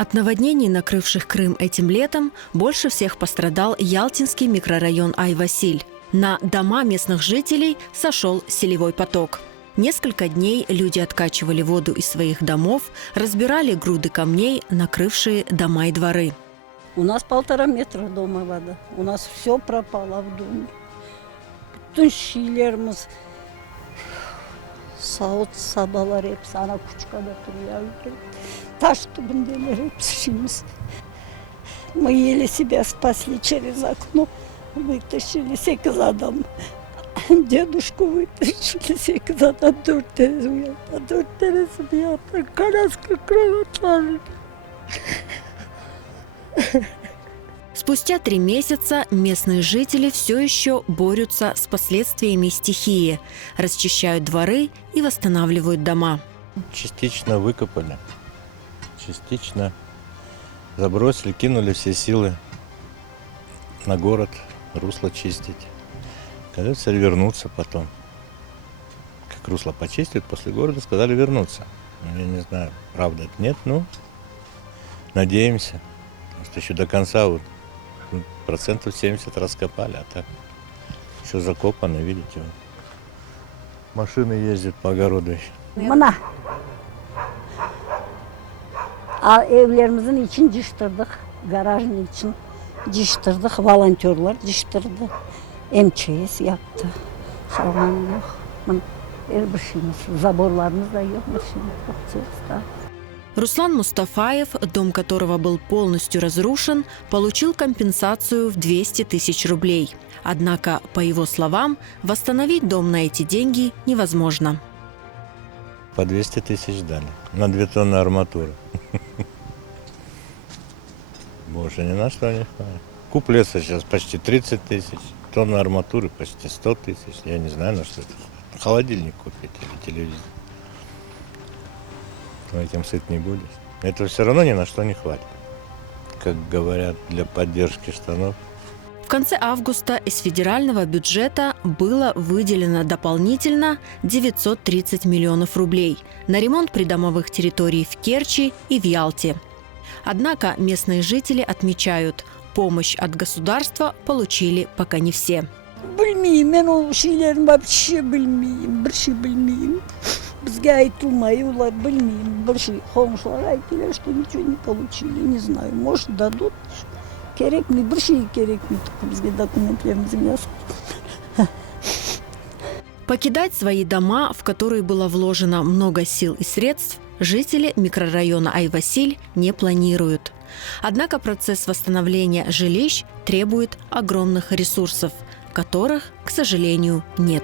От наводнений, накрывших Крым этим летом, больше всех пострадал Ялтинский микрорайон Ай-Василь. На дома местных жителей сошел селевой поток. Несколько дней люди откачивали воду из своих домов, разбирали груды камней, накрывшие дома и дворы. У нас 1,5 метра дома вода. У нас все пропало в доме. Bütün şeylerimiz, sağıt sabalar hepsi ana kuşkada duruyor. Taş dibindeler hepsi şeyimiz. Мы еле себя спасли через окно. Вытащили 8 adam. Дедушку вытащили 8 adam, 4 tanesi uyandı. 4 tanesi bir yaptı. Karaska kravatlarla. Спустя 3 месяца местные жители все еще борются с последствиями стихии, расчищают дворы и восстанавливают дома. Частично выкопали, частично забросили, кинули все силы на город, русло чистить. Кажется, вернуться потом. Как русло почистят, после города сказали вернуться. Я не знаю, правда это нет, но надеемся. Потому что еще до конца вот 70% раскопали, а так все закопано, видите. Вот. Машины ездят по огороду еще. Mına. Evlerimizin için diştirdik. Garajın için diştirdik. Volontörler diştirdi. MÇS yaptı. Sorun yok. Bir şeyimiz, zaborlarımız da yok. Bir şeyimiz yok. Руслан Мустафаев, дом которого был полностью разрушен, получил компенсацию в 200 тысяч рублей. Однако, по его словам, восстановить дом на эти деньги невозможно. По 200 тысяч дали на 2 тонны арматуры. Больше ни на что не хватит. Куплеса сейчас почти 30 тысяч, тонна арматуры почти 100 тысяч. Я не знаю, на что это. Холодильник купить или телевизор. Но этим сыт не будешь. Это все равно ни на что не хватит. Как говорят, для поддержки штанов. В конце августа из федерального бюджета было выделено дополнительно 930 миллионов рублей на ремонт придомовых территорий в Керчи и в Ялте. Однако местные жители отмечают, помощь от государства получили пока не все. Bilmeyeyim, ben o şeylerin bir şey bilmeyeyim, bir şey bilmeyeyim. Bizge айтылмай, bilmeyeyim, bir şey. Komşular айтылар, что ничего не получили, не знаю. Может, дадут. Керек mi, bir şey керек mi? Bizge документlerimizi yazın. Покидать свои дома, в которые было вложено много сил и средств, жители микрорайона Ай-Василь не планируют. Однако процесс восстановления жилищ требует огромных ресурсов, которых, к сожалению, нет.